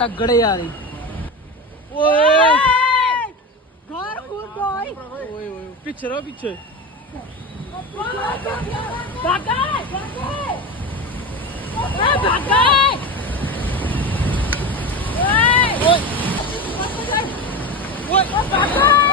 तगड़े यार ओए घर कूद गई पीछे रहो पीछे भागा भागा ओए